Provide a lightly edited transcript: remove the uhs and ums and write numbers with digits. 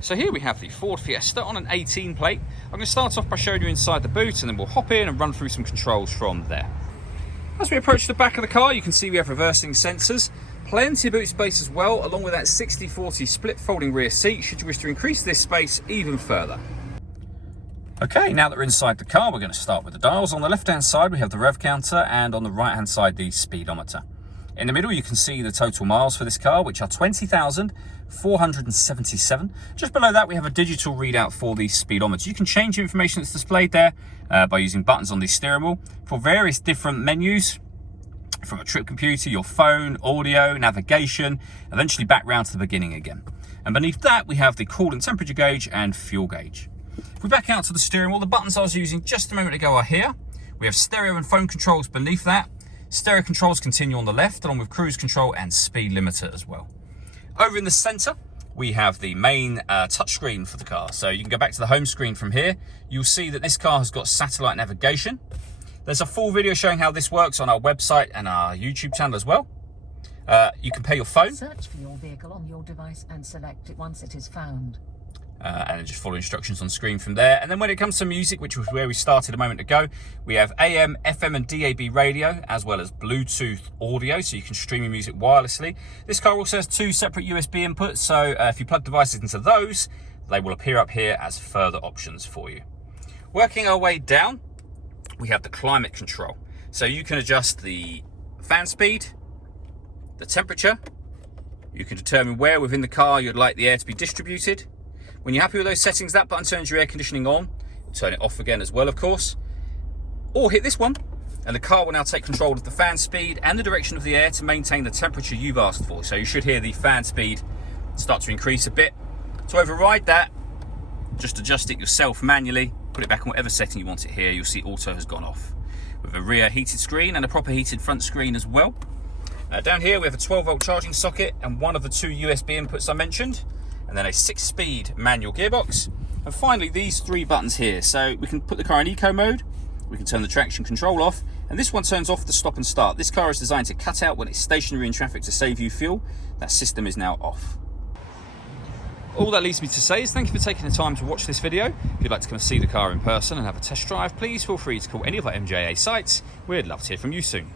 So here we have the Ford Fiesta on an 18 plate. I'm going to start off by showing you inside the boot and then we'll hop in and run through some controls from there. As we approach the back of the car, you can see we have reversing sensors, plenty of boot space as well, along with that 60/40 split folding rear seat should you wish to increase this space even further. Okay, now that we're inside the car, we're going to start with the dials. On the left-hand side, we have the rev counter, and on the right-hand side, the speedometer. In the middle, you can see the total miles for this car, which are 20,477. Just below that, we have a digital readout for the speedometer. You can change the information that's displayed there by using buttons on the steering wheel for various different menus, from a trip computer, your phone, audio, navigation, eventually back round to the beginning again. And beneath that, we have the coolant temperature gauge and fuel gauge. If we back out to the steering wheel, the buttons I was using just a moment ago are here. We have stereo and phone controls beneath that. Stereo controls continue on the left, along with cruise control and speed limiter as well. Over in the center, we have the main touchscreen for the car. So you can go back to the home screen from here. You'll see that this car has got satellite navigation. There's a full video showing how this works on our website and our YouTube channel as well. You can pay your phone. Search for your vehicle on your device and select it once it is found. And just follow instructions on screen from there. And then when it comes to music, which was where we started a moment ago, we have AM, FM and DAB radio, as well as Bluetooth audio, so you can stream your music wirelessly. This car also has two separate USB inputs, so if you plug devices into those, they will appear up here as further options for you. Working our way down, we have the climate control. So you can adjust the fan speed, the temperature, you can determine where within the car you'd like the air to be distributed. When you're happy with those settings, that button turns your air conditioning on. Turn it off again as well, of course. Or hit this one, and the car will now take control of the fan speed and the direction of the air to maintain the temperature you've asked for. So you should hear the fan speed start to increase a bit. To override that, just adjust it yourself manually. Put it back on whatever setting you want it here. You'll see auto has gone off. With a rear heated screen and a proper heated front screen as well. Down here we have a 12-volt charging socket and one of the two USB inputs I mentioned. And then a 6-speed manual gearbox. And finally, these three buttons here. So we can put the car in eco mode, we can turn the traction control off, and this one turns off the stop and start. This car is designed to cut out when it's stationary in traffic to save you fuel. That system is now off. All that leaves me to say is thank you for taking the time to watch this video. If you'd like to come and see the car in person and have a test drive, please feel free to call any of our MJA sites. We'd love to hear from you soon.